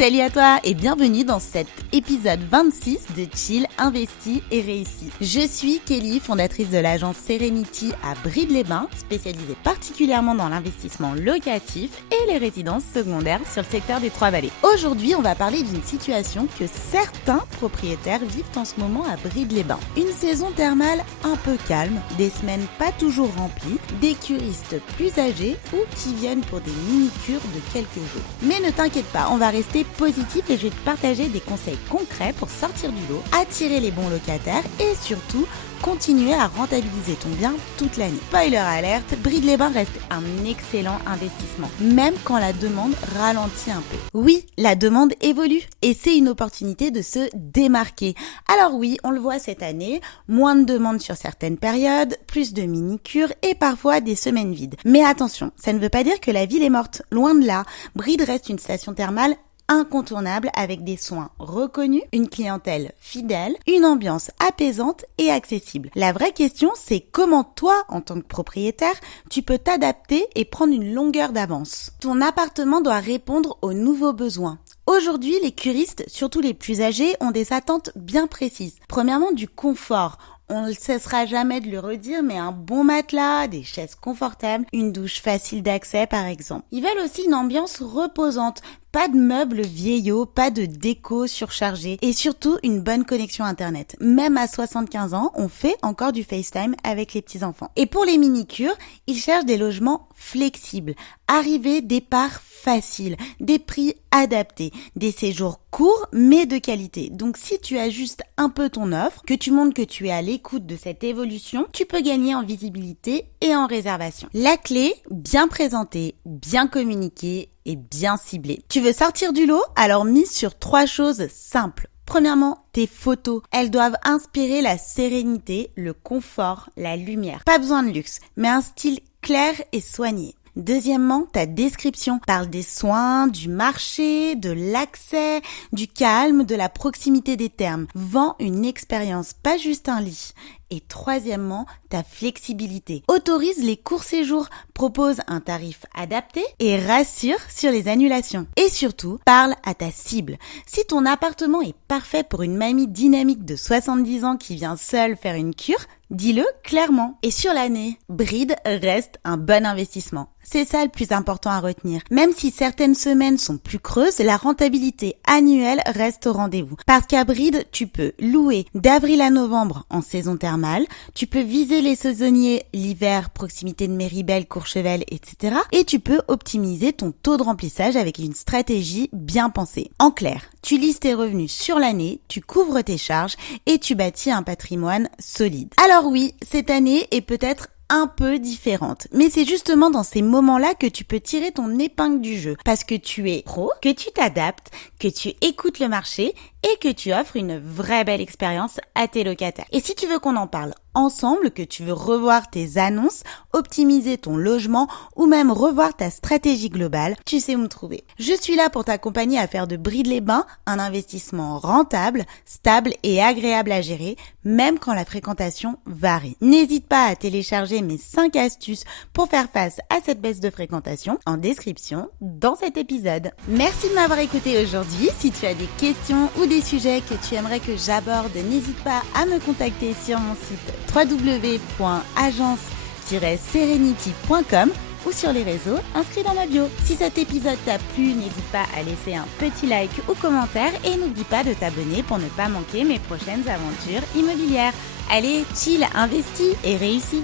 Salut à toi et bienvenue dans cet épisode 26 de Chill, Investi et Réussi. Je suis Kelly, fondatrice de l'agence Serenity à Brive-les-Bains, spécialisée particulièrement dans l'investissement locatif et les résidences secondaires sur le secteur des Trois-Vallées. Aujourd'hui, on va parler d'une situation que certains propriétaires vivent en ce moment à Brive-les-Bains. Une saison thermale un peu calme, des semaines pas toujours remplies, des curistes plus âgés ou qui viennent pour des mini-cures de quelques jours. Mais ne t'inquiète pas, on va rester positif et je vais te partager des conseils concrets pour sortir du lot, attirer les bons locataires et surtout continuer à rentabiliser ton bien toute l'année. Spoiler alerte, Brive-les-Bains reste un excellent investissement, même quand la demande ralentit un peu. Oui, la demande évolue et c'est une opportunité de se démarquer. Alors oui, on le voit cette année, moins de demandes sur certaines périodes, plus de mini-cures et parfois des semaines vides. Mais attention, ça ne veut pas dire que la ville est morte, loin de là. Brive reste une station thermale incontournable avec des soins reconnus, une clientèle fidèle, une ambiance apaisante et accessible. La vraie question, c'est comment toi, en tant que propriétaire, tu peux t'adapter et prendre une longueur d'avance. Ton appartement doit répondre aux nouveaux besoins. Aujourd'hui, les curistes, surtout les plus âgés, ont des attentes bien précises. Premièrement, du confort. On ne cessera jamais de le redire, mais un bon matelas, des chaises confortables, une douche facile d'accès par exemple. Ils veulent aussi une ambiance reposante, pas de meubles vieillots, pas de déco surchargée et surtout une bonne connexion internet. Même à 75 ans, on fait encore du FaceTime avec les petits-enfants. Et pour les mini-cures, ils cherchent des logements flexibles, arrivée, départ facile, des prix adaptés, des séjours courts mais de qualité. Donc si tu ajustes un peu ton offre, que tu montres que tu es à l'écoute de cette évolution, tu peux gagner en visibilité et en réservation. La clé, bien présenter, bien communiquer et bien ciblé. Tu veux sortir du lot? Alors mise sur 3 choses simples. Premièrement, tes photos. Elles doivent inspirer la sérénité, le confort, la lumière. Pas besoin de luxe, mais un style clair et soigné. Deuxièmement, ta description parle des soins, du marché, de l'accès, du calme, de la proximité des termes. Vends une expérience, pas juste un lit. Et troisièmement, ta flexibilité. Autorise les courts séjours, propose un tarif adapté et rassure sur les annulations. Et surtout, parle à ta cible. Si ton appartement est parfait pour une mamie dynamique de 70 ans qui vient seule faire une cure, dis-le clairement. Et sur l'année, Brive reste un bon investissement. C'est ça le plus important à retenir. Même si certaines semaines sont plus creuses, la rentabilité annuelle reste au rendez-vous. Parce qu'à Brive, tu peux louer d'avril à novembre en saison thermale, tu peux viser les saisonniers l'hiver, proximité de Méribel, Courchevel, etc. Et tu peux optimiser ton taux de remplissage avec une stratégie bien pensée. En clair, tu lises tes revenus sur l'année, tu couvres tes charges et tu bâtis un patrimoine solide. Alors oui, cette année est peut-être un peu différente. Mais c'est justement dans ces moments-là que tu peux tirer ton épingle du jeu. Parce que tu es pro, que tu t'adaptes, que tu écoutes le marché et que tu offres une vraie belle expérience à tes locataires. Et si tu veux qu'on en parle ensemble, que tu veux revoir tes annonces, optimiser ton logement ou même revoir ta stratégie globale, tu sais où me trouver. Je suis là pour t'accompagner à faire de Brive-les-Bains un investissement rentable, stable et agréable à gérer, même quand la fréquentation varie. N'hésite pas à télécharger mes 5 astuces pour faire face à cette baisse de fréquentation en description dans cet épisode. Merci de m'avoir écouté aujourd'hui. Si tu as des questions ou des sujets que tu aimerais que j'aborde, n'hésite pas à me contacter sur mon site www.agence-serenity.com ou sur les réseaux inscrits dans ma bio. Si cet épisode t'a plu, n'hésite pas à laisser un petit like ou commentaire et n'oublie pas de t'abonner pour ne pas manquer mes prochaines aventures immobilières. Allez, chill, investis et réussis!